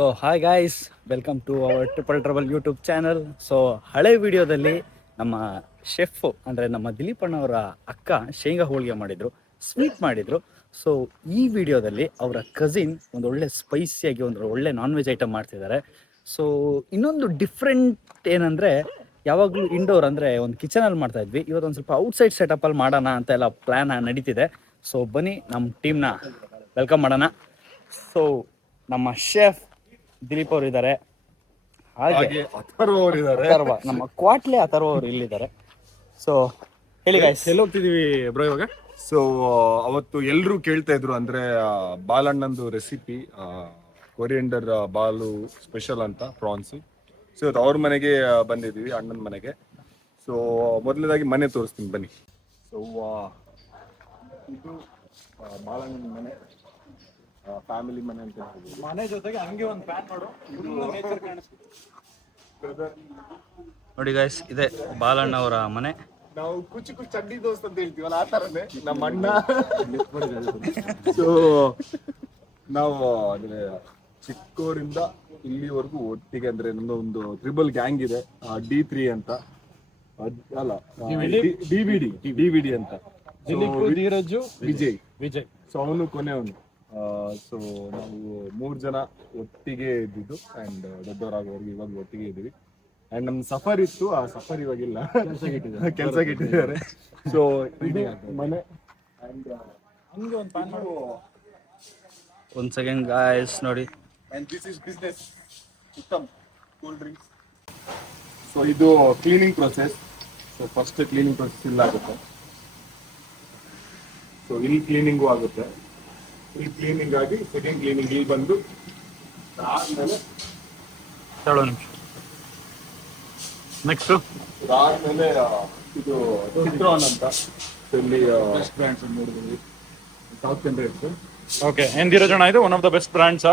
So hi guys, welcome to our triple trouble YouTube channel. So ಹಳೆ ವಿಡಿಯೋದಲ್ಲಿ ನಮ್ಮ chef ಅಂದರೆ ನಮ್ಮ ದಿಲೀಪ್ ಅಣ್ಣವರ ಅಕ್ಕ ಶೇಂಗಾ ಹೋಳಿಗೆ ಮಾಡಿದರು, ಸ್ವೀಟ್ ಮಾಡಿದರು. ಸೊ ಈ ವಿಡಿಯೋದಲ್ಲಿ ಅವರ ಕಸಿನ್ ಒಂದು ಒಳ್ಳೆ ಸ್ಪೈಸಿಯಾಗಿ ಒಂದು ಒಳ್ಳೆ ನಾನ್ ವೆಜ್ ಐಟಮ್ ಮಾಡ್ತಿದ್ದಾರೆ. ಸೊ ಇನ್ನೊಂದು ಡಿಫ್ರೆಂಟ್ ಏನಂದರೆ, ಯಾವಾಗಲೂ ಇಂಡೋರ್ ಅಂದರೆ ಒಂದು ಕಿಚನಲ್ಲಿ ಮಾಡ್ತಾ ಇದ್ವಿ, ಇವತ್ತೊಂದು ಸ್ವಲ್ಪ ಔಟ್ಸೈಡ್ ಸೆಟಪಲ್ಲಿ ಮಾಡೋಣ ಅಂತ ಎಲ್ಲ ಪ್ಲ್ಯಾನ್ ನಡೀತಿದೆ. ಸೊ ಬನ್ನಿ ನಮ್ಮ ಟೀಮ್ನ ವೆಲ್ಕಮ್ ಮಾಡೋಣ. ಸೊ ನಮ್ಮ ಶೆಫ್ ದಿಲೀಪ್ ಅವರು ಇದ್ದಾರೆ, ಹಾಗೆ ಅಥರ್ವ ಅವರಿದ್ದಾರೆ, ಅಥರ್ವ, ನಮ್ಮ ಕ್ವಾಟ್ಲೆ ಅಥರ್ವ ಅವರು ಇಲ್ಲಿದ್ದಾರೆ. ಸೊ ಹೇಳಿ ಗಾಯ್ಸ್, ಎಲ್ಲಿ ಹೋಗ್ತಿದೀವಿ ಬ್ರೋ ಇವಾಗ? ಸೊ ಅವತ್ತು ಎಲ್ಲರೂ ಕೇಳ್ತಾ ಇದ್ರು, ಅಂದ್ರೆ ಬಾಲಣ್ಣಂದು ರೆಸಿಪಿ ಕೊರಿಯಂಡರ್ ಬಾಲು ಸ್ಪೆಷಲ್ ಅಂತ ಪ್ರಾನ್ಸ್. ಸೊ ಇವತ್ತು ಅವ್ರ ಮನೆಗೆ ಬಂದಿದ್ದೀವಿ, ಅಣ್ಣನ ಮನೆಗೆ. ಸೊ ಮೊದಲನೇದಾಗಿ ಮನೆ ತೋರಿಸ್ತೀನಿ ಬನ್ನಿ. ಸೊ ಇದು ಬಾಲಣ್ಣನ ಮನೆ, ಫ್ಯಾಮಿಲಿ ಮನೆ ಅಂತ ಹೇಳ್ತೀವಿ. ಮನೆ ಜೊತೆಗೆ ಹಂಗೆ ಒಂದು ಫ್ಯಾನ್ ನೋಡು, ನೋಡಿ ಗಾಯ್ಸ್, ಇದೆ ಬಾಲಣ್ಣ ಅವರ ಮನೆ. ನಾವು ಕುಚಿ ಚಡ್ಡಿ ದೋಸ್ತ್ ಅಂತ ಹೇಳ್ತೀವಲ್ಲ, ಆ ತರನೇ ನಮ್ಮ ಅಣ್ಣ. ಸೊ ನಾವು ಅಂದ್ರೆ ಚಿಕ್ಕವರಿಂದ ಇಲ್ಲಿವರೆಗೂ ಒಟ್ಟಿಗೆ, ಅಂದ್ರೆ ನಮ್ದು ಒಂದು ಟ್ರಿಬಲ್ ಗ್ಯಾಂಗ್ ಇದೆ, D3 ಅಂತ, ಅಲ್ಲ DVD ಅಂತ. ಧೀರಜು, ವಿಜಯ್. ಸೊ ಅವನು ಕೊನೆಯವನು. ಸೊ ನಾವು 3 ಜನ ಒಟ್ಟಿಗೆ ಇದ್ದಿದ್ದು, ಅಂಡ್ ದೊಡ್ಡವರಾಗೋರ್ಗೆ ಇವಾಗ ಒಟ್ಟಿಗೆ ಇದ್ದೀವಿ. ಅಂಡ್ ನಮ್ ಸಫರ್ ಇತ್ತು, ಆ ಸಫರ್ ಇವಾಗಿಲ್ಲ, ಕೆಲ್ಸಕ್ಕೆ ಇಟ್ಟಿದ್ದಾರೆ. ಸೊ ಇದು ಮನೆ. ಒಂದು ಸೆಕೆಂಡ್ ಗಾಯ್ಸ್ ನೋಡಿ, and this is business Uttam cool drinks. So ಇದು cleaning process. So first cleaning process ಇಲ್ಲ ಆಗುತ್ತೆ. ಸೊ ಇಲ್ಲಿ ಕ್ಲೀನಿಂಗು ಆಗುತ್ತೆ, ಇಲ್ಲಿ ಕ್ಲೀನಿಂಗ್ ಆಗಿ ಸೆಕೆಂಡ್ ಕ್ಲೀನಿಂಗ್ ಇಲ್ಲಿ ಬಂದು ಆದ್ಮೇಲೆ ನೆಕ್ಸ್ಟ್ ಅದಾದ್ಮೇಲೆ ಇದು ಚಿತ್ರಾನ್ ಅಂತ ಇಲ್ಲಿ ಬೆಸ್ಟ್ ಬ್ರ್ಯಾಂಡ್ಸ್ ನೋಡಿದ್ವಿ, ಸೌತ್ ಇಂಡಿಯನ್. ಓಕೆ, ಏನ್ ಧೀರಜಣ್ಣ, ಇದು one of the best brands.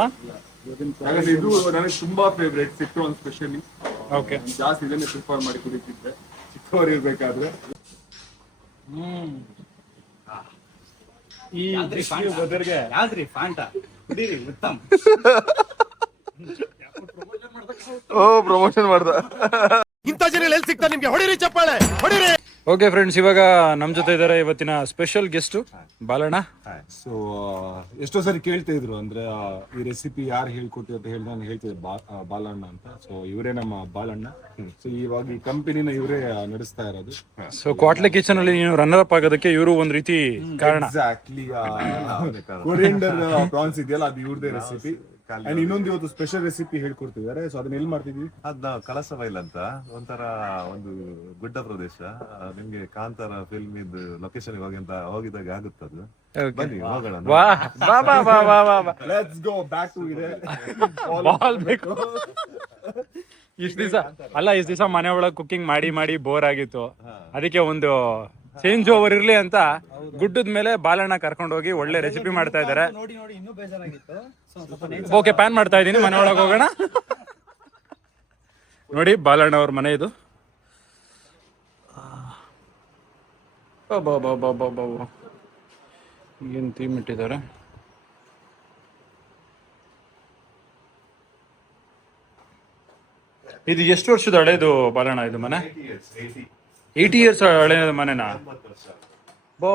ಇದು ನನಗೆ ತುಂಬಾ ಫೇವ್ರೇಟ್, ಸಿಟ್ರೋನ್ ಸ್ಪೆಷಲಿ. ಓಕೆ, ಜಾಸ್ತಿ ಇದನ್ನೇ ಪ್ರಿಫರ್ ಮಾಡಿ ಕುಡಿತಿದ್ದೆ ಚಿಕ್ಕವರು ಇರ್ಬೇಕಾದ್ರೆ. ಈ ಬದರ್ಗೆ ಯಾವ್ದ್ರಿ ಫಾಂಟ ಕುಡೀರಿ, ಉತ್ತಮ್. ಪ್ರಮೋಷನ್ ಮಾಡ್ದ. ಇಂಥ ಜನ ಎಲ್ಲಿ ಸಿಗ್ತಾ ನಿಮ್ಗೆ? ಹೊಡಿರಿ ಚಪ್ಪಾಳೆ, ಹೊಡಿರಿ. ಓಕೆ ಫ್ರೆಂಡ್ಸ್, ಇವಾಗ ನಮ್ಮ ಜೊತೆ ಇದ್ದಾರೆ ಇವತ್ತಿನ ಸ್ಪೆಷಲ್ ಗೆಸ್ಟು ಬಾಲಣ್ಣ. ಸೊ ಎಷ್ಟೋ ಸರಿ ಕೇಳ್ತಾ ಇದ್ರು, ಅಂದ್ರೆ ಈ ರೆಸಿಪಿ ಯಾರು ಹೇಳ್ಕೊಟ್ಟಿ ಅಂತ ಹೇಳಿ ನಾನು ಹೇಳ್ತಿದ್ದೆ, ಬಾಲಣ್ಣ ಅಂತ. ಸೊ ಇವರೇ ನಮ್ಮ ಬಾಲಣ್ಣ. ಸೊ ಇವಾಗ ಈ ಕಂಪನಿನ ಇವರೇ ನಡೆಸ್ತಾ ಇರೋದು. ಸೊ ಕ್ವಾಟ್ಲೆ ಕಿಚನ್ ಅಲ್ಲಿ ನೀವು ರನ್ನರ್ ಅಪ್ ಆಗೋದಕ್ಕೆ ಇವರು ಒಂದ್ ರೀತಿ ಕಾರಣ. ಎಕ್ಸಾಕ್ಟ್ಲಿ. ಕೊರಿಯಂಡರ್ ಪ್ರಾನ್ಸ್ ಇದೆಯಲ್ಲ, ಅದು ಇವ್ರದೇ ರೆಸಿಪಿ. ಅಂಡ್ ಇನ್ನೊಂದು ಇವತ್ತು ಸ್ಪೆಷಲ್ ರೆಸಿಪಿ ಹೇಳ್ಕೊಡ್ತಿದ್ದಾರೆ. ಸೊ ಅದನ್ನ ಎಲ್ಲಿ ಮಾಡ್ತಿದ್ವಿ? ಅದ್ ಕಳಸ ಬೈಲ್ ಅಂತ ಒಂಥರ ಒಂದು ಗುಡ್ಡ ಪ್ರದೇಶ. ನಿಮ್ಗೆ ಕಾಂತಾರ ಫಿಲ್ಮ್ ಇದ್ ಲೊಕೇಶನ್ ಇವಾಗ ಹೋಗಿದಾಗ ಆಗುತ್ತದು. ಬನ್ನಿ ಹೋಗೋಣ. ಲೆಟ್ಸ್ ಗೋ ಬ್ಯಾಕ್ ಟು ಇದೆ. ಬಾಲ್ ಬೇಕು. ಇಷ್ಟ ದಿವಸ ಮನೆ ಒಳಗೆ ಕುಕಿಂಗ್ ಮಾಡಿ ಮಾಡಿ ಬೋರ್ ಆಗಿತ್ತು, ಅದಕ್ಕೆ ಒಂದು ಚೇಂಜ್ ಓವರ್ ಇರ್ಲಿ ಅಂತ ಗುಡ್ಡದ ಮೇಲೆ ಬಾಲಣ್ಣ ಕರ್ಕೊಂಡು ಹೋಗಿ ಒಳ್ಳೆ ರೆಸಿಪಿ ಮಾಡ್ತಾ ಇದ್ದಾರೆ. ಓಕೆ, ಪ್ಯಾನ್ ಮಾಡ್ತಾ ಇದ್ದೀನಿ, ಮನೆ ಒಳಗೆ ಹೋಗೋಣ. ನೋಡಿ ಬಾಲಣ್ಣ ಅವ್ರ ಮನೆ ಇದು. ಏನ್ ಥೀಮ್ ಇಟ್ಟಿದ್ದಾರೆ. ಇದು ಎಷ್ಟು ವರ್ಷದ ಹಳೇದು ಬಾಲಣ್ಣ ಇದು ಮನೆ? 80 years ಹಳೆಯ ಮನೆನಾ? ಬಾ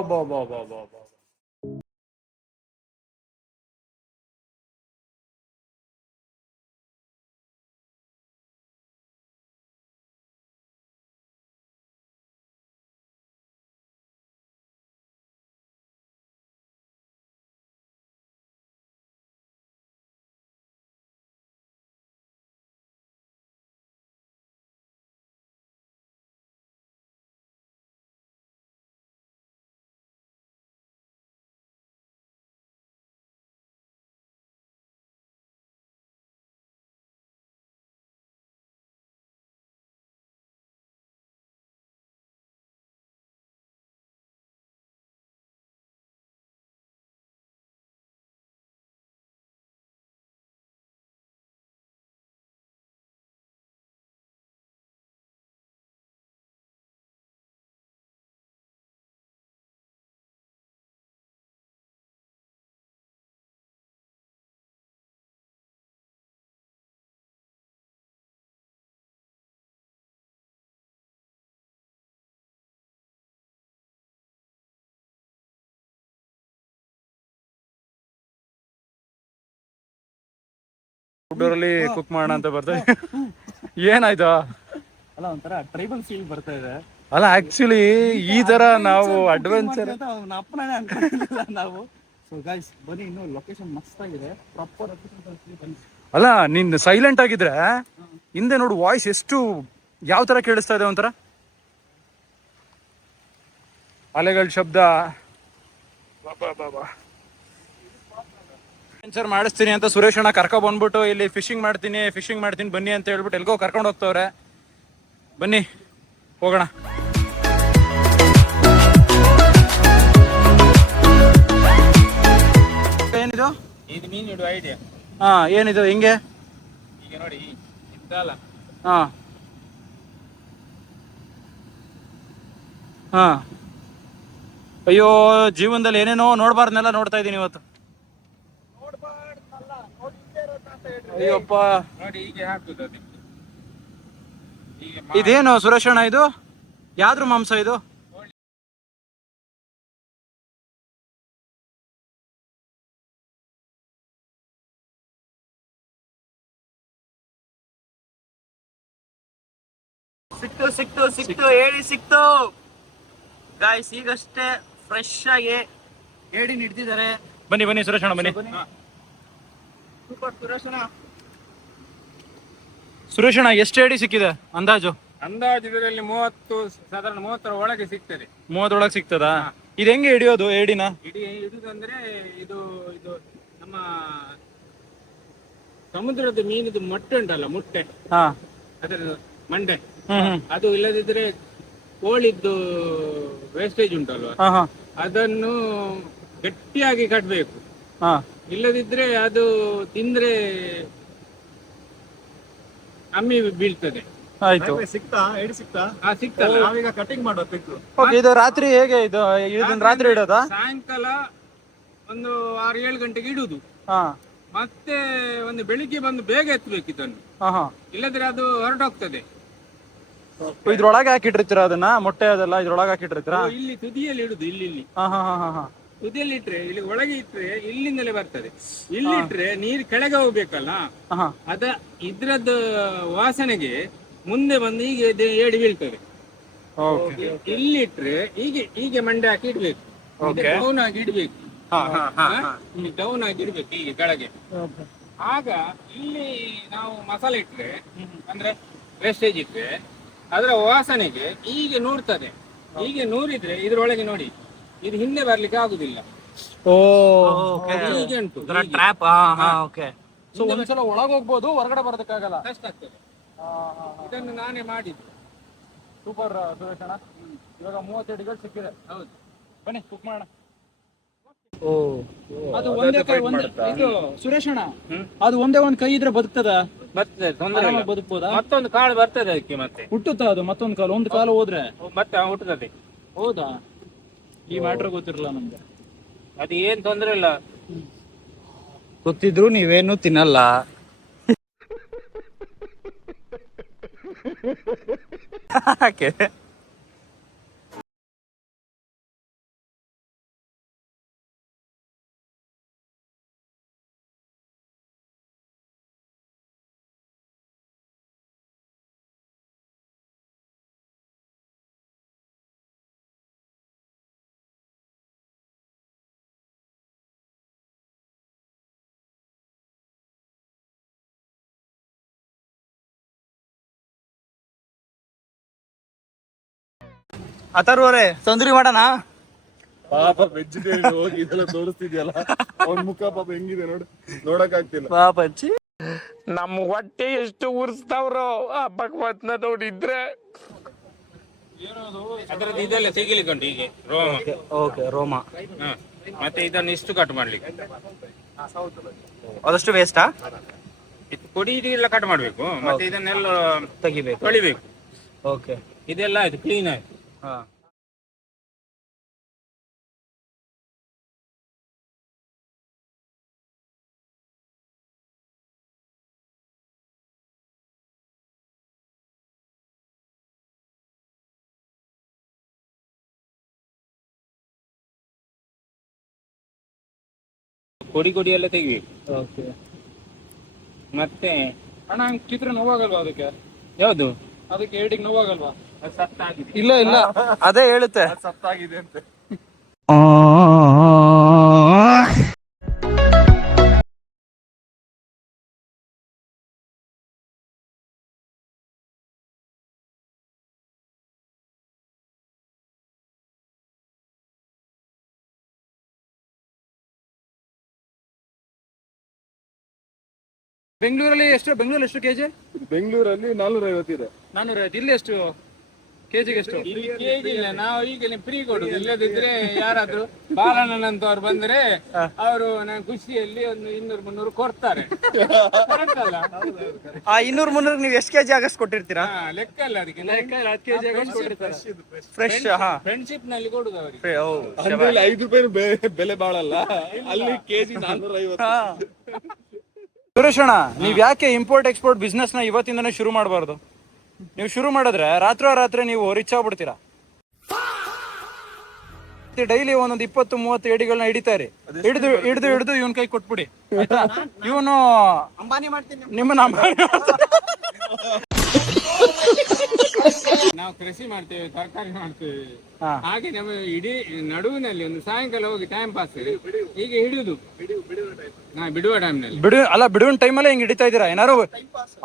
ಔಟ್ಡೋರಲ್ಲಿ ಕುಕ್ ಮಾಡೋಣ ಅಂತ ಬರ್ತಾ ಏನಾಯ್ತು? ಅಲ್ಲ ಒಂಥರ ಟ್ರೈಬಲ್ ಫೀಲ್ ಬರ್ತಾ ಇದೆ. ಅಲ್ಲ ಆಕ್ಚುಲಿ ಈ ತರ ನಾವು ಅಡ್ವೆಂಚರ್ ಅವ್ನ ಅಪ್ಪನೇ ಅನ್ಕೊಂಡಿಲ್ಲ ನಾವು. ಸೊ ಗೈಸ್ ಬನ್ನಿ, ಇನ್ನೂ ಲೊಕೇಶನ್ ಮಸ್ತ್ ಆಗಿದೆ, ಪ್ರಾಪರ್ ಬನ್ನಿ. ಅಲ್ಲ ನೀನ್ ಸೈಲೆಂಟ್ ಆಗಿದ್ರೆ ಹಿಂದೆ ನೋಡು ವಾಯ್ಸ್ ಎಷ್ಟು ಯಾವ ತರ ಕೇಳಿಸ್ತಾ ಇದೆ, ಒಂಥರ ಅಲೆಗಳ ಶಬ್ದ. ಅಡ್ವೆಂಚರ್ ಮಾಡಿಸ್ತೀನಿ ಅಂತ ಸುರೇಶ್ ಅಣ್ಣ ಕರ್ಕೊ ಬಂದ್ಬಿಟ್ಟು ಇಲ್ಲಿ ಫಿಶಿಂಗ್ ಮಾಡ್ತೀನಿ ಬನ್ನಿ ಅಂತ ಹೇಳ್ಬಿಟ್ಟು ಎಲ್ಗೋ ಕರ್ಕೊಂಡು ಹೋಗ್ತವ್ರೆ. ಬನ್ನಿ ಹೋಗೋಣ. ಏನಿದು? ಇದು ಮೀನು ಇಡುವ ಐಡಿಯಾ. ಹಾ, ಏನಿದು ಹಿಂಗೆ? ಈಗ ನೋಡಿ ಇದ್ದಲ್ಲ, ಹಾ ಹಾ. ಅಯ್ಯೋ, ಜೀವನದಲ್ಲಿ ಏನೇನೋ ನೋಡ್ಬಾರ್ದನ್ನೆಲ್ಲ ನೋಡ್ತಾ ಇದ್ದೀನಿ ಇವತ್ತು. ಅಯ್ಯಪ್ಪ, ನೋಡಿ ಹೀಗೆ ಹಾಕುದು ಅದಕ್ಕೆ. ಹೀಗೆ ಇದೇನು ಸುರೇಶ್ ಅಣ್ಣ, ಇದು ಯಾವ್ದ್ರ ಮಾಂಸ ಇದು? ಸಿಕ್ತು ಸಿಕ್ತು ಗಾಯ್ಸ್. ಈಗಷ್ಟೇ ಫ್ರೆಶ್ ಆಗಿ ಏಡಿ ಹಿಡ್ದಿದ್ದಾರೆ. ಬನ್ನಿ ಸುರೇಶ್ ಅಣ್ಣ, ಬನ್ನಿ. ಸೂಪರ್ ಸುರೇಶ್ ಅಣ್ಣ, ಎಷ್ಟು ಏಡಿ ಸಿಕ್ಕಿದೆ ಅಂದಾಜು? ಅಂದಾಜು ಇದರಲ್ಲಿ 30, ಸಾಧಾರಣ 30ರ ಒಳಗೆ ಸಿಗ್ತದೆ. 30 ಒಳಗೆ ಸಿಗ್ತದಾ? ಇದು ಹೆಂಗೆ ಹಿಡಿಯೋದು ಏಡಿನ? ಇಡುದಂದ್ರೆ ಇದು ಇದು ನಮ್ಮ ಸಮುದ್ರದ ಮೀನಿದು ಮೊಟ್ಟೆ ಉಂಟಲ್ಲ, ಮೊಟ್ಟೆ, ಹಾ, ಅದರ ಮಂಡೆ, ಹ್ಮ್, ಅದು ಇಲ್ಲದಿದ್ರೆ ಕೋಳಿದ್ದು ವೇಸ್ಟೇಜ್ ಉಂಟಲ್ವಾ, ಹಾ, ಹಾ, ಅದನ್ನು ಗಟ್ಟಿಯಾಗಿ ಕಟ್ಬೇಕು. ಹಾ. ಇಲ್ಲದಿದ್ರೆ ಅದು ತಿಂದ್ರೆ ಅಮ್ಮಿ ಬೀಳ್ತದೆ. ಆಯ್ತು. ಸಿಕ್ತಲ್ಲ. ನಾವೀಗ ಕಟಿಂಗ್ ಮಾಡೋದು. ಓಕೆ, ಇದು ರಾತ್ರಿ ಹೇಗೆ ಇದನ್ನ ರಾತ್ರಿ ಇಡೋದಾ? ಸಾಯಂಕಾಲ ಒಂದು 6-7 ಗಂಟೆಗೆ ಇಡುದು. ಹಾ, ಮತ್ತೆ ಒಂದು ಬೆಳಿಗ್ಗೆ ಬಂದು ಬೇಗ ಎತ್ತಬೇಕು ಇದನ್ನು, ಹಾ, ಹಾ. ಇಲ್ಲದ್ರೆ ಅದು ಹೊರಟೋಗ್ತದೆ. ಇದ್ರೊಳಗೆ ಹಾಕಿಟ್ಟಿರ್ತೀರ ಅದನ್ನ, ಮೊಟ್ಟೆ ಅದೆಲ್ಲ ಇದ್ರೊಳಗೆ ಹಾಕಿಟ್ಟಿರ್ತೀರಾ? ಇಲ್ಲಿ ತುದಿಯಲ್ಲಿ ಇಡುದು, ಇಲ್ಲಿ ಹಾ, ಹಾ, ಹಾ, ಹಾ, ಹಾ. ತುದಿಯಲ್ಲಿ ಇಟ್ರೆ, ಇಲ್ಲಿ ಒಳಗೆ ಇಟ್ರೆ ಇಲ್ಲಿಂದಲೇ ಬರ್ತದೆ. ಇಲ್ಲಿ ಇಟ್ರೆ ನೀರು ಕೆಳಗೆ ಹೋಗ್ಬೇಕಲ್ಲ, ಹಾ. ಇದ್ರದ್ದು ವಾಸನೆಗೆ ಮುಂದೆ ಬಂದು ಹೀಗೆ ಏಡಿ ಬೀಳ್ತದೆ. ಓಕೆ. ಇಲ್ಲಿ ಇಟ್ರೆ ಹೀಗೆ ಮಂಡೆ ಹಾಕಿ ಇಡ್ಬೇಕು, ಡೌನ್ ಆಗಿ ಇಡ್ಬೇಕು, ಡೌನ್ ಆಗಿ ಇಡ್ಬೇಕು ಹೀಗೆ ಕೆಳಗೆ. ಆಗ ಇಲ್ಲಿ ನಾವು ಮಸಾಲೆ ಇಟ್ರೆ, ಅಂದ್ರೆ ವೇಸ್ಟೇಜ್ ಇಟ್ರೆ ಅದರ ವಾಸನೆಗೆ ಹೀಗೆ ನೂರ್ತದೆ. ಹೀಗೆ ನೂರಿದ್ರೆ ಇದ್ರೊಳಗೆ ನೋಡಿ, ಇದು ಹಿಂದೆ ಬರ್ಲಿಕ್ಕೆ ಆಗುದಿಲ್ಲ. ಹೀಗೆ ಉಂಟು ಟ್ರ್ಯಾಪ್. ಓಕೆ. ಸೊ ಒಂದ್ಸಲ ಒಳಗೆ ಹೋಗ್ಬೋದು, ಹೊರಗಡೆ ಬರೋದಕ್ಕಾಗಲ್ಲ, ಕಷ್ಟ ಆಗ್ತದೆ. ಇದನ್ನು ನಾನೇ ಮಾಡಿದ್ದು. ಸೂಪರ್ ಸುರೇಶ್ ಅಣ್ಣ. ಇವಾಗ 30 ಅಡಿಗಳು ಸಿಕ್ಕಿದೆ. ಹೌದು, ಬನ್ನಿ ಕುಕ್ ಮಾಡೋಣ. ಅದು ಇದು ಸುರೇಶ್ ಅಣ್ಣ, ಅದು ಒಂದೇ ಒಂದ್ ಕೈ ಇದ್ರೆ ಬದುಕ್ತದ? ಬರ್ತದೆ, ತೊಂದರೆ ಇಲ್ಲ. ಬದುಕ್ಬೋದಾ? ಮತ್ತೊಂದು ಕಾಳು ಬರ್ತದೆ ಅದಕ್ಕೆ, ಮತ್ತೆ ಹುಟ್ಟುತ್ತಾ ಅದು ಮತ್ತೊಂದು ಕಾಲು? ಒಂದು ಕಾಲು ಹೋದ್ರೆ ಮತ್ತೆ ಹುಟ್ಟುತ್ತದೆ. ಹೌದಾ? ಈ ಮ್ಯಾಟ್ರ್ ಗೊತ್ತಿರಲ್ಲ ನಮ್ಗೆ. ಅದು ಏನ್ ತೊಂದರೆ ಇಲ್ಲ. ಗೊತ್ತಿದ್ರು ನೀವೇನು ತಿನ್ನಲ್ಲ. ಅಥರ್ವರೇ ತಂದ್ರಿ ಮಾಡೋಣ. ಪಾಪ ವೆಜಿಟೇರಿಯನ್ ಹೋಗಿ ಇದೆಲ್ಲ ತೋರಿಸ್ತಿದ್ಯಲ್ಲ, ಅವ್ನ ಮುಖ ಪಾಪ ಹೆಂಗಿದೆ ನೋಡು, ನೋಡಕ್ ಆಗ್ತಿಲ್ಲ. ಪಾಪಚ್ಚಿ, ನಮ್ಮ ಹೊಟ್ಟೆ ಎಷ್ಟು ಉರ್ಸ್ತಾವ್ರೋ ಆ ಭಗವತ್ನ ನೋಡಿದ್ರೆ. ಅದರದ್ದು ಇದೆಲ್ಲ ತೆಗಿಲಿಕ್ಕೆ ಉಂಟು ಹೀಗೆ ರೋಮ. ಓಕೆ, ರೋಮ. ಮತ್ತೆ ಇದನ್ನು ಇಷ್ಟು ಕಟ್ ಮಾಡ್ಲಿಕ್ಕೆ, ಅದಷ್ಟು ವೇಸ್ಟಾ? ಕೊಡಿ ಇದೆಲ್ಲ ಕಟ್ ಮಾಡ್ಬೇಕು, ಮತ್ತೆ ಇದನ್ನೆಲ್ಲ ತೆಗಿಬೇಕು, ತೊಳಿಬೇಕು. ಓಕೆ. ಇದೆಲ್ಲ ಆಯ್ತು, ಕ್ಲೀನ್ ಆಯ್ತು. ಹಾ. ಕೊಡಿ ಎಲ್ಲ ತೆಗಿಬೇಕು. ಓಕೆ. ಮತ್ತೆ ಅಣ್ಣ ಹಂಗೆ ಚಿತ್ರ ನೋವಾಗಲ್ವಾ ಅದಕ್ಕೆ? ಯಾವುದು ಅದಕ್ಕೆ ಏಟಿಗೆ ನೋವಾಗಲ್ವಾ? ಸತ್ತಾಗಿದೆ. ಇಲ್ಲ ಇಲ್ಲ, ಅದೇ ಹೇಳುತ್ತೆ. ಸತ್ತಾಗಿದೆ ಅಂತೆ. ಬೆಂಗಳೂರಲ್ಲಿ ಎಷ್ಟು ಕೆಜಿ? ಬೆಂಗಳೂರಲ್ಲಿ 450 ಇದೆ. 450. ಇಲ್ಲಿ ಎಷ್ಟು ಕೆಜಿಗೆ? ಎಷ್ಟು? ಇಲ್ಲಿ ಕೇಜ್ ಇಲ್ಲ, ನಾವು ಈಗ ಫ್ರೀ ಕೊಡುದು. ಇಲ್ಲದಿದ್ರೆ ಯಾರಾದ್ರೂ ಬಾಲಣ್ಣನಂತವ್ರು ಬಂದ್ರೆ ಅವರು ಖುಷಿಯಲ್ಲಿ ಒಂದು 200-300 ಕೊಡ್ತಾರೆ. Correct ಅಲ್ಲ? ಆ 200-300 ನೀವು ಎಷ್ಟು ಕೆಜಿ ಆಗಷ್ಟು ಕೊಟ್ಟಿರ್ತೀರಾ? ಲೆಕ್ಕ ಅಲ್ಲ ಅದಕ್ಕೆ, 10 ಕೆಜಿ ಆಗಷ್ಟು ಕೊಟ್ಟಿರ್ತಾರೆ. ಫ್ರೆಶ್. ಫ್ರೆಂಡ್ಶಿಪ್ ನಲ್ಲಿ ಕೊಡುದು ಅವರಿಗೆ. ಅಂದ್ರೆ ಇಲ್ಲಿ 5 ರೂಪಾಯಿ ಬೆಲೆ ಬಾಳಲ್ಲ, ಅಲ್ಲಿ ಕೆಜಿ 450. ಸುರೇಶ್ ಅಣ್ಣ, ನೀವ್ ಯಾಕೆ ಇಂಪೋರ್ಟ್ ಎಕ್ಸ್ಪೋರ್ಟ್ ಬಿಸ್ನೆಸ್ ನ ಇವತ್ತಿಂದನೇ ಶುರು ಮಾಡಬಾರ್ದು? ನೀವು ಶುರು ಮಾಡಿದ್ರೆ ರಾತ್ರಿ ನೀವು ರಿಚ್ ಆಗ್ಬಿಡ್ತೀರಾ. ಡೈಲಿ ಒಂದೊಂದು 20-30 ಏಡಿಗಳನ್ನ ಹಿಡಿತಾರೆ. ಹಿಡಿದು ಇವನ್ ಕೈ ಕೊಟ್ಬಿಡಿ, ಇವನು ನಿಮ್ಮನ್ನ ಅಂಬಾನಿ ಮಾಡ್ತಾನೆ. ನಾವು ಕೃಷಿ ಮಾಡ್ತೇವೆ, ತರಕಾರಿ ಮಾಡ್ತೇವೆ. ಹಾಗೆ ನಮ್ಮ ಇಡೀ ನಡುವಿನಲ್ಲಿ ಒಂದು ಸಾಯಂಕಾಲ ಹೋಗಿ ಟೈಮ್ ಪಾಸ್ ಹೀಗೆ ಹಿಡಿಯುದು. ಬಿಡುವ ಟೈಮ್ನಲ್ಲಿ ಬಿಡುವಿನ ಟೈಮಲ್ಲಿ ಹೆಂಗ್ ಹಿಡಿತಾ ಇದೀರಾ ಏನಾರು?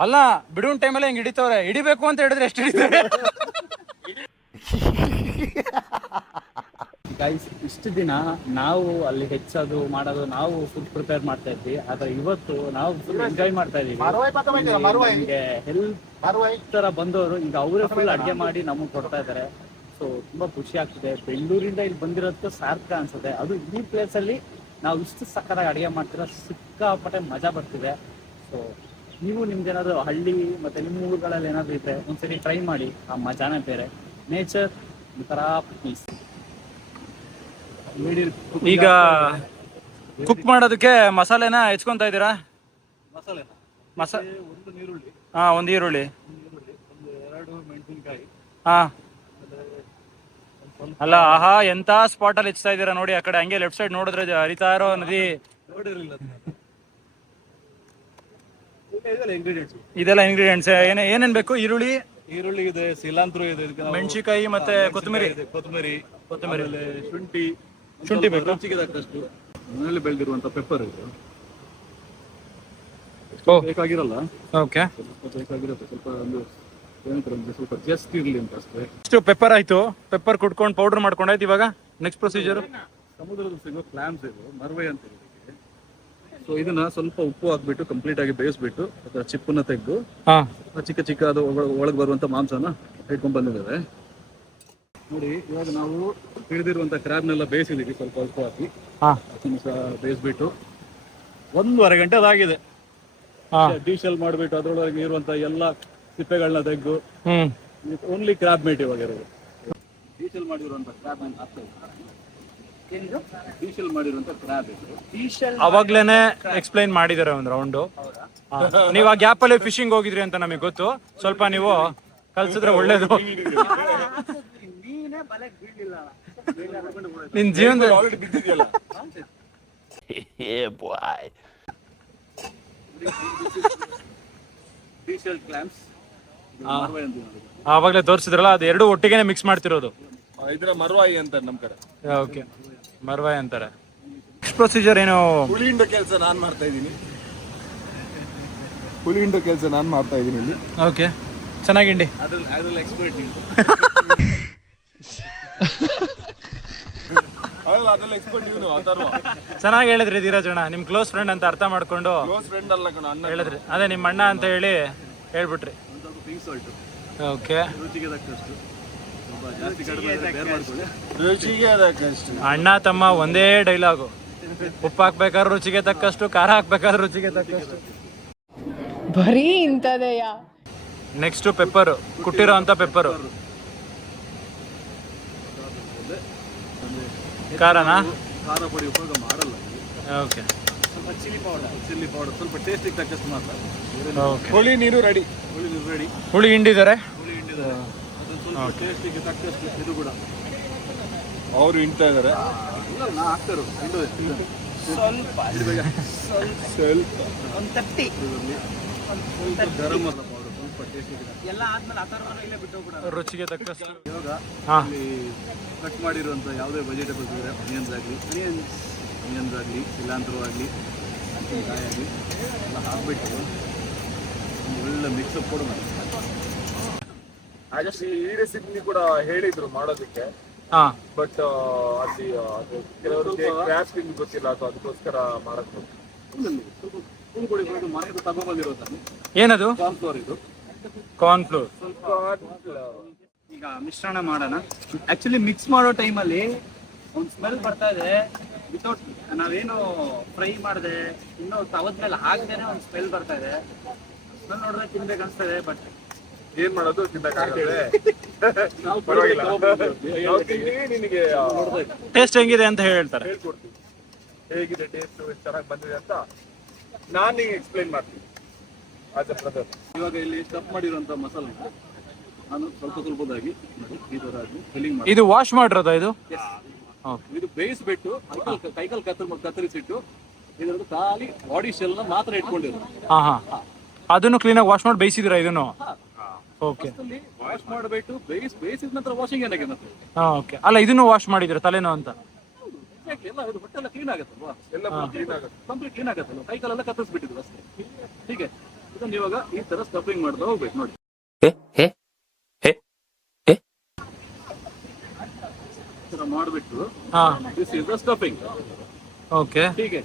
ಅಲ್ಲ, ಬಿಡುವಿನ ಟೈಮಲ್ಲಿ ಹೆಂಗ್ ಹಿಡಿತವ್ರೆ. ಹಿಡಿಬೇಕು ಅಂತ ಹೇಳಿದ್ರೆ ಎಷ್ಟು ಹಿಡಿತಾರೆ? ಗೈಸ್, ಇಷ್ಟು ದಿನ ನಾವು ಅಲ್ಲಿ ಹೆಚ್ಚೋದು ಮಾಡೋದು, ನಾವು ಫುಡ್ ಪ್ರಿಪೇರ್ ಮಾಡ್ತಾ ಇದ್ವಿ. ಆದ್ರೆ ಇವತ್ತು ನಾವು ಫುಲ್ ಎಂಜಾಯ್ ಮಾಡ್ತಾ ಇದೀವಿ. ನಮಗೆ ಹೆಲ್ಪ್ ತರ ಬಂದವರು ಈಗ ಅವರೇ ಫುಲ್ ಅಡ್ಗೆ ಮಾಡಿ ನಮಗೆ ಕೊಡ್ತಾ ಇದ್ದಾರೆ. ಸೊ ತುಂಬಾ ಖುಷಿ ಆಗ್ತಿದೆ. ಬೆಂಗಳೂರಿಂದ ಇಲ್ಲಿ ಬಂದಿರೋದಕ್ಕೆ ಸಾರ್ಥಕ ಅನ್ಸುತ್ತೆ. ಅದು ಈ ಪ್ಲೇಸ್ ಅಲ್ಲಿ ನಾವು ಇಷ್ಟು ಸಕ್ಕತ್ತಾಗಿ ಅಡುಗೆ ಮಾಡ್ತಿರೋ ಸಿಕ್ಕಾಪಟ್ಟೆ ಮಜಾ ಬರ್ತಿದೆ. ಸೊ ನೀವು ನಿಮ್ದೇನಾದ್ರು ಹಳ್ಳಿ ಮತ್ತೆ ನಿಮ್ಮ ಊರುಗಳಲ್ಲಿ ಏನಾದ್ರು ಇದ್ರೆ ಒಂದ್ಸರಿ ಟ್ರೈ ಮಾಡಿ, ಆ ಮಜಾನೇ ಬೇರೆ. ನೇಚರ್ ಒಂಥರ ಪೀಸ್. ಈಗ ಕುಕ್ ಮಾಡೋದಕ್ಕೆ ಮಸಾಲೆನ ಹೆಚ್ಕೊಂತ ಇದ್ದೀರಾ? ಒಂದು ಈರುಳ್ಳಿ, 2 ಮೆಣಸಿನಕಾಯಿ. ಹಾ, ಅಲ್ಲ ಆಹಾ, ಎಂತ ಸ್ಪಾಟ್ ಅಲ್ಲಿ ಹೆಚ್ಚ್ತಾ ಇದ್ದೀರಾ ನೋಡಿ. ಆ ಕಡೆ ಹಂಗೆ ಲೆಫ್ಟ್ ಸೈಡ್ ನೋಡಿದ್ರೆ ಹರಿತಾ ಇರೋ ನದಿ. ಇದೆಲ್ಲ ಇಂಗ್ರೀಡಿಯೆಂಟ್ಸ್ ಏನೇನ್ ಬೇಕು? ಈರುಳ್ಳಿ ಇದೆ, ಸಿಲಾಂತ್ರು ಇದೆ, ಮೆಣಸಿನಕಾಯಿ ಮತ್ತೆ ಕೊತ್ತಂಬರಿ, ಶುಂಠಿ ಬೇಕು. ರುಚಿಗೆ ತಕ್ಕಷ್ಟು ಮನೆಯಲ್ಲಿ ಬೆಳೆದಿರುವಂತ ಪೆಪ್ಪರ್ ಇದು ಬೇಕಾಗಿರಲ್ಲ. ಓಕೆ, ಬೇಕಾಗಿರುತ್ತೆ ಸ್ವಲ್ಪ, ಒಂದು ಸ್ವಲ್ಪ ಜಸ್ಟ್ ಇರ್ಲಿ ಅಂತ ಅಷ್ಟೇ. ಇಷ್ಟು ಪೆಪ್ಪರ್ ಆಯ್ತು. ಪೆಪ್ಪರ್ ಕುಟ್ಕೊಂಡು ಪೌಡರ್ ಮಾಡ್ಕೊಂಡಾಯ್ತು. ಇವಾಗ ನೆಕ್ಸ್ಟ್ ಪ್ರೊಸೀಜರ್ ಸಮುದ್ರದಲ್ಲಿ ಸಿಗೋ ಕ್ಲಾಮ್ಸ್ ಇದು, ಮರ್ವೆ ಅಂತ ಇದಕ್ಕೆ. ಸೊ ಇದನ್ನ ಸ್ವಲ್ಪ ಉಪ್ಪು ಹಾಕ್ಬಿಟ್ಟು ಕಂಪ್ಲೀಟ್ ಆಗಿ ಬೇಯಿಸ್ಬಿಟ್ಟು ಅದರ ಚಿಪ್ಪನ್ನ ತೆಗೆದು ಚಿಕ್ಕ ಅದು ಒಳಗೆ ಬರುವಂತ ಮಾಂಸನ ಇಟ್ಕೊಂಡ್ ಬಂದಿದ್ದೇವೆ ನೋಡಿ. ಇವಾಗ ನಾವು ಹಿಡಿದಿರುವಂತ ಕ್ರಾಬ್ನೆಲ್ಲ ಬೇಯಿಸಿದೀವಿ, ಸ್ವಲ್ಪ ಹಾಕಿ ಬೇಯಿಸ್ಬಿಟ್ಟು 1.5 ಗಂಟೆ ಅದಾಗಿದೆ. ಡೀಶಲ್ ಮಾಡಿಬಿಟ್ಟು ಅದ್ರೊಳಗೆ ಇರುವಂತ ಎಲ್ಲ ಸಿಪ್ಪೆಗಳನ್ನ ತೆಗೆದು ಓನ್ಲಿ ಕ್ರಾಬ್ ಮೇಟ್ ಇವಾಗ ಇರೋದು. ಡೀಶಲ್ ಮಾಡಿರುವಂತ ಕ್ರಾಬ್ ಅನ್ನು ಹಾಕ್ತಾ ಡೀಶಲ್ ಮಾಡಿರುವಂತ ಕ್ರಾಬ್ ಇದು. ಅವಾಗ್ಲೇನೆ ಎಕ್ಸ್ಪ್ಲೈನ್ ಮಾಡಿದಾರೆ ಒಂದು ರೌಂಡು. ನೀವು ಆ ಗ್ಯಾಪ್ ಅಲ್ಲಿ ಫಿಶಿಂಗ್ ಹೋಗಿದ್ರಿ ಅಂತ ನಮಗೆ ಗೊತ್ತು. ಸ್ವಲ್ಪ ನೀವು ಕಲ್ಸಿದ್ರೆ ಒಳ್ಳೇದು. ನಿನ್ ಜೀವನದಲ್ಲಿ ಆಲ್ರೆಡಿ ಬಿದ್ದಿದೆಯಲ್ಲ. ಡೀಶಲ್ ಕ್ಲಾಮ್ಸ್ ಆವಾಗಲೇ ತೋರಿಸಿದ್ರಲ್ಲ, ಅದು ಎರಡು ಒಟ್ಟಿಗೆನೆ ಮಿಕ್ಸ್ ಮಾಡ್ತಿರೋದು. ಇದ್ರ ಮರ್ವಾಯಿ ಅಂತಾರೆ ನಮ್ ಕಡೆ. ಓಕೆ, ಮರ್ವಾಯಿ ಅಂತಾರೆ. ನೆಕ್ಸ್ಟ್ ಪ್ರೊಸೀಜರ್ ಏನು? ಹುಳಿಹಿಂಡ ಕೆಲಸ ನಾನು ಮಾಡ್ತಾ ಇದ್ದೀನಿ. ಇಲ್ಲಿ. ಓಕೆ, ಚೆನ್ನಾಗಿಂಡಿ. ಅದ್ರಲ್ಲಿ ಎಕ್ಸ್ಪರ್ಟ್ ನೀವು. ಅದೆಲ್ಲ ಎಕ್ಸ್ಪರ್ಟ್ ಇವನು ಅಥರ್ವ. ಚೆನ್ನಾಗಿ ಹೇಳಿದ್ರಿ ಧೀರಜ್ ಅಣ್ಣ. ನಿಮ್ ಕ್ಲೋಸ್ ಫ್ರೆಂಡ್ ಅಂತ ಅರ್ಥ ಮಾಡ್ಕೊಂಡು ಕ್ಲೋಸ್ ಫ್ರೆಂಡ್ ಅಲ್ಲ ಕಣ, ಅಣ್ಣ ಹೇಳಿದ್ರಿ. ಅದೇ ನಿಮ್ಮ ಅಣ್ಣ ಅಂತ ಹೇಳಿ ಹೇಳ್ಬಿಟ್ರಿ. ಓಕೆ, ರುಚಿಗೆ ತಕ್ಕಷ್ಟು ಜಾಸ್ತಿ ಕಡಿಮೆ ಬೇರೆ ಮಾಡ್ಕೊಳ್ಳಿ. ರುಚಿಗೆ ತಕ್ಕಷ್ಟು. ಅಣ್ಣ ತಮ್ಮ ಒಂದೇ ಡೈಲಾಗು. ಉಪ್ಪು ಹಾಕ್ಬೇಕಾದ್ರೆ ರುಚಿಗೆ ತಕ್ಕಷ್ಟು, ಖಾರ ಹಾಕ್ಬೇಕಾದ್ರೆ ರುಚಿಗೆ ತಕ್ಕಷ್ಟು. ಬರೀ ಇಂಥದೆಯಾ? ನೆಕ್ಸ್ಟ್ ಪೆಪ್ಪರು, ಕುಟ್ಟಿರೋ ಅಂತ ಪೆಪ್ಪರು. ಖಾರನಾ? ಖಾರ ಪುಡಿ ಉಪಯೋಗ ಮಾಡಲ್ಲ. ಓಕೆ, ಸ್ವಲ್ಪ ಚಿಲ್ಲಿ ಪೌಡರ್ ಸ್ವಲ್ಪ ಟೇಸ್ಟಿಗೆ ತಕ್ಕಷ್ಟು ಮಾತ್ರ. ಓಕೆ. ಹುಳಿ ನೀರು ರೆಡಿ. ಹುಳಿ ಹಿಂಡಿದ್ದಾರೆ. ಅದನ್ನು ಸ್ವಲ್ಪ ಟೇಸ್ಟಿಗೆ ತಕ್ಕಷ್ಟು ಇದು ಕೂಡ ಅವರು ಹಿಂಡ್ತಾ ಇದಾರೆ. ಇಲ್ಲ, ನಾ ಹಾಕ್ತಾರೋ ಸ್ವಲ್ಪ ಒಂದು 30 ಗರಂ ಮಸಾಲ ಪೌಡರ್ ಸ್ವಲ್ಪ ಟೇಸ್ಟ್ ಎಲ್ಲ ಆದ್ಮೇಲೆ ಅಥರ್ವನ ಇಲ್ಲೇ ಬಿಟ್ಟು ಹೋಗ್ಬಿಡೋದು. ರುಚಿಗೆ ತಕ್ಕಷ್ಟು. ಇವಾಗ ಹಾ. ಇಲ್ಲಿ ಕಟ್ ಮಾಡಿರುವಂಥ ಯಾವುದೇ ವೆಜಿಟೇಬಲ್ಸ್ ಇದ್ರೆ ಆನಿಯನ್ಸ್ ಆಗಲಿ ಸಿಲಾಂಧ್ರ ಆಗಲಿ ಮೆಣಸಿನಕಾಯಿ ಆಗಲಿ ಎಲ್ಲ ಹಾಕ್ಬಿಟ್ಟು ಒಂದು ಒಳ್ಳೆ ಮಿಕ್ಸಪ್ ಕೊಡು ಮಾಡಿ. ಆಕ್ಚುಲಿ ಈ ರೆಸಿಪಿ ಕೂಡ ಹೇಳಿದ್ರು ಮಾಡೋದಕ್ಕೆ, ಹಾ. ಬಟ್ ಅಲ್ಲಿ ಅದು ಕೆಲವರಿಗೆ ಕ್ರಾಫ್ಟಿಂಗ್ ಗೊತ್ತಿಲ್ಲ, ಅಥವಾ ಅದಕ್ಕೋಸ್ಕರ ಮಾಡಕ್ ಸ್ವಲ್ಪ ಕೂಳ್ಕೊಡಿ ಬಂದು ಮನೆಗೆ ತಗೊಂಡ್ಬಂದಿರೋದು ನಾನು. ಏನದು? ಕಾರ್ನ್ಫ್ಲೋರ್ ಇದು. ಕಾರ್ನ್ಫ್ಲೋರ್. ಈಗ ಮಿಶ್ರಣ ಮಾಡೋಣ. ಆಕ್ಚುಲಿ ಮಿಕ್ಸ್ ಮಾಡೋ ಟೈಮಲ್ಲಿ ಒಂದು ಸ್ಮೆಲ್ ಬರ್ತಾ ಇದೆ. ವಿತೌಟ್ ನಾವೇನು ಫ್ರೈ ಮಾಡಿದೆ ಇನ್ನೂ ತವದ ಮೇಲೆ ಹಾಕ್ದೇನೆ ಒಂದು ಸ್ಮೆಲ್ ಬರ್ತಾ ಇದೆ. ಸ್ಮೆಲ್ ನೋಡಿದ್ರೆ ತಿನ್ಬೇಕು ಅನ್ಸ್ತದೆ, ಬಟ್ ಏನ್ ಮಾಡೋದು ತಿನ್ನಕ್ಕಾಗತ್ತೆ. ನಾವು ಪರವಾಗಿಲ್ಲ. ತಗೊಂಡ್ಬಂದಿರೋದು. ನಾವು ತಿಂತೀವಿ, ನಿನಗೆ ಟೇಸ್ಟ್ ಹೆಂಗಿದೆ ಅಂತ ಹೇಳ್ತಾರೆ. ಹೇಳ್ಕೊಡ್ತೀವಿ ಹೇಗಿದೆ ಟೇಸ್ಟ್, ಎಷ್ಟು ಚೆನ್ನಾಗಿ ಬಂದಿದೆ ಅಂತ ನಾನು ನಿಂಗೆ ಎಕ್ಸ್ಪ್ಲೈನ್ ಮಾಡ್ತೀನಿ ಆಸ್ ಎ ಬ್ರದರ್. ಇವಾಗ ಇಲ್ಲಿ ಸ್ಟಫ್ ಮಾಡಿರುವಂಥ ಮಸಾಲ ನಾನು ಸ್ವಲ್ಪದಾಗಿ ನೋಡಿ ಈ ಥರ ಫಿಲ್ಲಿಂಗ್ ಮಾಡಿ ಇದು ವಾಶ್ ಮಾಡಿರೋದಾ ಇದು? ಇದು ಬೇಯಿಸ್ಬಿಟ್ಟು ಕೈಕಾಲು ಕತ್ತರಿಸಿಟ್ಟು ಇದರದ್ದು ಖಾಲಿ ಬಾಡಿ ಶೆಲ್ನ ಮಾತ್ರ ಇಟ್ಕೊಂಡಿರೋದು. ಹಾ ಹಾ. ಅದನ್ನು ಕ್ಲೀನಾಗಿ ವಾಶ್ ಮಾಡಿ ಬೇಯಿಸಿದಿರಾ ಇದನ್ನು? ಓಕೆ. ವಾಶ್ ಮಾಡಿಬಿಟ್ಟು ಬೇಯಿಸಿದ ನಂತರ ವಾಷಿಂಗ್ ಏನಾಗಿದೆ ಮತ್ತೆ? ಹಾ ಓಕೆ. ಅಲ್ಲ ಇದನ್ನು ವಾಶ್ ಮಾಡಿದಿರ ತಲೆನೋ ಅಂತ? ಎಲ್ಲ ಇದು ಹೊಟ್ಟೆ ಎಲ್ಲ ಕ್ಲೀನ್ ಆಗುತ್ತಲ್ವಾ? ಎಲ್ಲ ಕ್ಲೀನ್ ಆಗುತ್ತೆ, ಕಂಪ್ಲೀಟ್ ಕ್ಲೀನ್ ಆಗುತ್ತಲ್ಲ, ಕೈಕಾಲೆಲ್ಲ ಕತ್ತರಿಸ್ಬಿಟ್ಟಿದ್ರು ಅಷ್ಟೇ. ಹೀಗೆ ಇದನ್ನ ಇವಾಗ ಈ ತರ ಸ್ಟಫಿಂಗ್ ಮಾಡ್ತಾ ಹೋಗ್ಬೇಕು ನೋಡಿ. ಈ ತರ ಮಾಡ್ಬಿಟ್ಟು ಹಾ. This is the stuffing. Okay. ಹೀಗೆ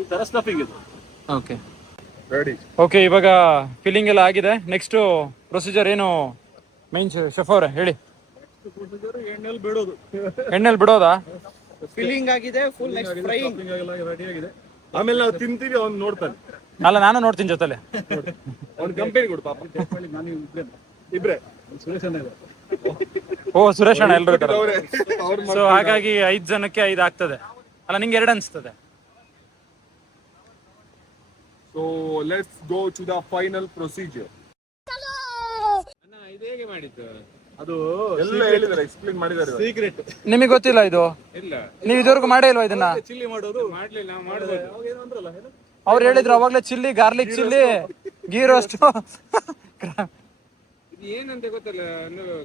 ಈ ತರ ಸ್ಟಫಿಂಗ್ ಇದು. ಓಕೆ. ರೆಡಿ. ಓಕೆ, ಇವಾಗ ಫಿಲ್ಲಿಂಗ್ ಎಲ್ಲ ಆಗಿದೆ. ನೆಕ್ಸ್ಟ್ ಪ್ರೊಸೀಜರ್ ಏನು ಮೈನ್ ಶೆಫ್ ಅವರೇ ಹೇಳಿ? ಎಣ್ಣೆಲ್ಲಿ ಬಿಡೋದು. ಎಣ್ಣೆಲಿ ಬಿಡೋದಾ? ಫಿಲ್ಲಿಂಗ್ ಆಗಿದೆ, ಫುಲ್ ನೆಕ್ಸ್ಟ್ ಫ್ರೈಯಿಂಗ್. ರೆಡಿ ಆಗಿದೆ. ಆಮೇಲೆ ನಾವು ತಿಂತೀವಿ, ಅವ್ನು ನೋಡ್ತಾನೆ. ಅಲ್ಲ ನಾನು ನೋಡ್ತೀನಿ ಜೊತೆಲೆ. ಅವ್ನು ಕಂಪೇರ್ ಕೊಡು ಪಾಪ. ನಾನು ಇಬ್ರೆ ಸುರೇಶ್ ಅಣ್ಣ ಇದೆ. ಓ ಸುರೇಶ್ ಅಣ್ಣ ಎಲ್ರು ಇದ್ದಾರೆ. ಅವ್ರೆ ಅವ್ರು ಸೊ ಹಾಗಾಗಿ 5 ಜನಕ್ಕೆ 5 ಆಗ್ತದೆ ಅಲ್ಲ, ನಿಂಗೆ 2 ಅನ್ಸ್ತದೆ. So let's go to the final procedure. ಇದು ಹೇಗೆ ಮಾಡಿದ್ದು? ಅದು ಎಲ್ಲ ಹೇಳಿದ್ದಾರೆ, ಎಕ್ಸ್ಪ್ಲೇನ್ ಮಾಡಿದ್ದಾರೆ. ಸೀಕ್ರೆಟ್. ನಿಮಗೆ ಗೊತ್ತಿಲ್ಲ ಇದು? ಇಲ್ಲ, ನೀವು ಇದುವರೆಗೂ ಮಾಡೇ ಇಲ್ವಾ ಇದನ್ನ? ಚಿಲ್ಲಿ ಮಾಡೋದು ಮಾಡ್ಲಿಲ್ಲ. ನಾವು ಮಾಡ್ಬೋದು. ಏನು ಅಂದ್ರಲ್ಲ ಏನು? ಅವ್ರು ಹೇಳಿದ್ರು ಅವಾಗ್ಲೇ chilli, garlic chilli, ghee roast. ಇದು ಏನಂತ ಗೊತ್ತಲ್ಲ,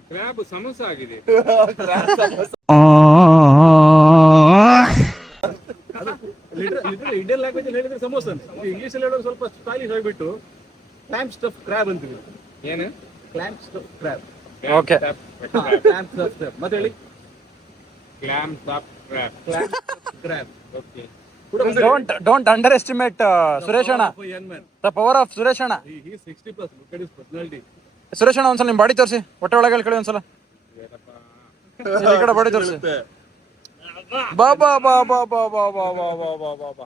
ಕ್ರ್ಯಾಬ್ ಸಮೋಸ ಆಗಿದೆ. ಇಂಡಿಯನ್ ಲ್ಯಾಂಗ್ವೇಜ್ ಅಲ್ಲಿ ಹೇಳಿದ್ರೆ ಸಮೋಸ ಅಂತ. ಇಂಗ್ಲಿಷ್ ಅಲ್ಲಿ ಹೇಳೋದು ಸ್ವಲ್ಪ ಸ್ಟೈಲಿಶ್ ಆಗಿಬಿಟ್ಟು ಕ್ಲಾಮ್ ಸ್ಟಫ್ ಕ್ರ್ಯಾಬ್ ಅಂತೀವಿ. ಏನು? Clam stuff crab. Okay. Clam stuff crab. ಮತ್ತೆ ಹೇಳಿ clam top crab. Crab. Okay. Don't underestimate Suresh ಅಣ್ಣ, ದ ಪವರ್ ಆಫ್ ಸುರೇಶ್ ಅಣ್ಣ. He is 60+. Look at his personality. Suresh ಅಣ್ಣ ಒಂದ್ಸಲ ನಿಮ್ ಬಾಡಿ ತೋರಿಸಿ, ಹೊಟ್ಟೆ ಒಳಗೆ ಹೇಳ್ಕೊಳ್ಳಿ ಒಂದ್ಸಲ. ಈ ಕಡೆ ಬಾಡಿ ತೋರಿಸಿ. ಬಾ ಬಾ ಬಾ ಬಾ ಬಾ ಬಾ ಬಾ ಬಾ ಬಾ ಬಾ ಬಾ ಬಾ.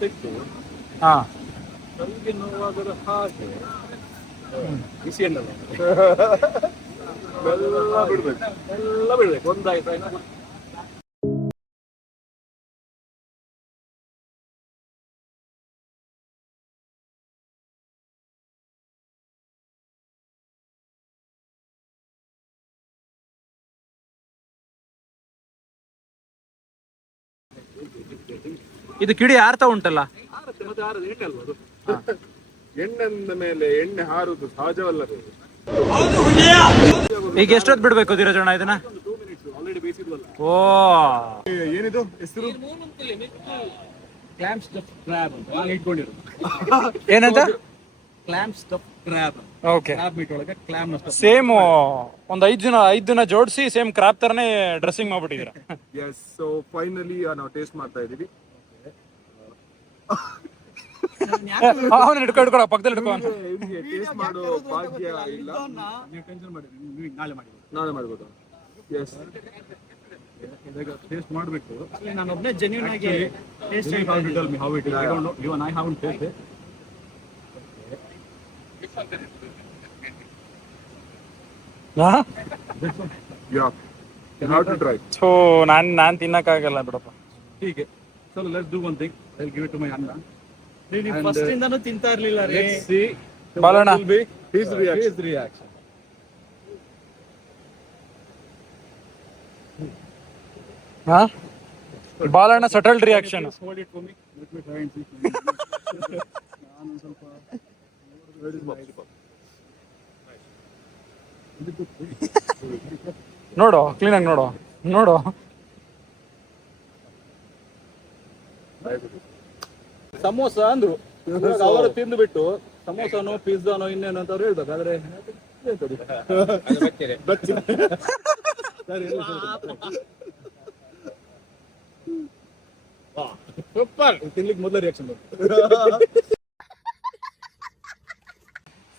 ತೆಗೆದು ಹಾ. ಕೈಗೆ ನೋವಾಗದ ಹಾಗೆ ಬಿಸಿ ಎಣ್ಣೆ ಎಲ್ಲ ಬಿಡ್ಬೇಕು. ಎಲ್ಲ ಬಿಡ್ಬೇಕು. ಒಂದಾಯ್ತು ಇದು ಕಿಡಿ ಆರ್ತಾ ಉಂಟಲ್ಲ? ಮತ್ತೆ ಆರದು ಎಣ್ಣೆ ಅಲ್ವಾ ಅದು? ಎಣ್ಣೆಂದ ಮೇಲೆ ಎಣ್ಣೆ ಹಾರುದು ಸಹಜವಲ್ಲವೇ? ಈಗ ಎಷ್ಟೊತ್ತು ಬಿಡ್ಬೇಕು ಧೀರಜ್ ಅಣ್ಣ ಇದನ್ನ? 2 minutes ಆಲ್ರೆಡಿ ಬೇಯಿಸಿದ್ವಲ್ಲ. ಓ ಏನಿದು ಹೆಸರು? ಕ್ಲಾಮ್ ಸ್ಟಫ್ ಕ್ರ್ಯಾಬ್ ಅಂತ ನಾನು ಇಟ್ಕೊಂಡಿರೋದು. ಏನಂತ? Clam stuff crab. Okay. Crab meat ಒಳಗೆ ಕ್ಲಾಮ್ ಸ್ಟಫ್. ಸೇಮ್ ಒಂದು 5 ದಿನ ಜೋಡಿಸಿ ಸೇಮ್ ಕ್ರಾಪ್ ತರನೇ ಡ್ರೆಸ್ಸಿಂಗ್ ಮಾಡ್ಬಿಟ್ಟಿದ್ದೀರಾ. ಎಸ್. ಸೊ ಫೈನಲಿ ನಾವು ಟೇಸ್ಟ್ ಮಾಡ್ತಾ ಇದೀವಿ. ಅವನು ಹಿಡ್ಕೊಳ ಪಕ್ಕದಲ್ಲಿ ಹಿಡ್ಕೊ. ಟೇಸ್ಟ್ ಮಾಡೋ ಭಾಗ್ಯ ಇಲ್ಲ. ನೀವು ಟೆನ್ಷನ್ ಮಾಡಿ, ನೀವು ನಾಳೆ ಮಾಡಿ. ನಾಳೆ ಮಾಡ್ಬೋದು. ಎಸ್. ಇವಾಗ ಟೇಸ್ಟ್ ಮಾಡಬೇಕು. ನಾನು ಒಬ್ಬನೇ ಜೆನ್ಯೂನ್ ಆಗಿ taste How to tell me how it is? I don't know. Even I haven't tasted. Yeah, you have to try. So ನಾನ್ ತಿನ್ನಕ್ಕಾಗಲ್ಲ ಬಿಡಪ್ಪ. ಹೀಗೆ. So let's do one thing. I'll give it to my Anna. ನೀವು first ಇಂದನೂ ತಿಂತಾ ಇರ್ಲಿಲ್ಲ ರೀ. Let's see Balanna. what will be His reaction. his reaction. ಹಾ Balanna subtle reaction. ನೋಡು ಕ್ಲೀನಾಗಿ ನೋಡು ನೋಡು. ಸಮೋಸ ಅಂದ್ರು, ಅವರು ತಿಂದು ಬಿಟ್ಟು ಸಮೋಸನೋ ಪಿಜ್ಜಾನೋ ಇನ್ನೇನು ಅಂತ ಅವ್ರು ಹೇಳ್ಬೇಕು. ಆದ್ರೆ ಎಂತದು? ಸೂಪರ್. ತಿನ್ಲಿಕ್ಕೆ ಮೊದಲ reaction.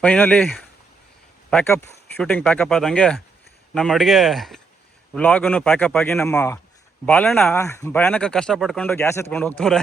Finally pack up, shooting pack up ಆದಂಗೆ ನಮ್ಮ ಅಡುಗೆ ವ್ಲಾಗನು ಪ್ಯಾಕಪ್ ಆಗಿ ನಮ್ಮ ಬಾಲಣ್ಣ ಭಯಾನಕ ಕಷ್ಟಪಡ್ಕೊಂಡು ಗ್ಯಾಸ್ ಎತ್ಕೊಂಡು ಹೋಗ್ತವ್ರೆ.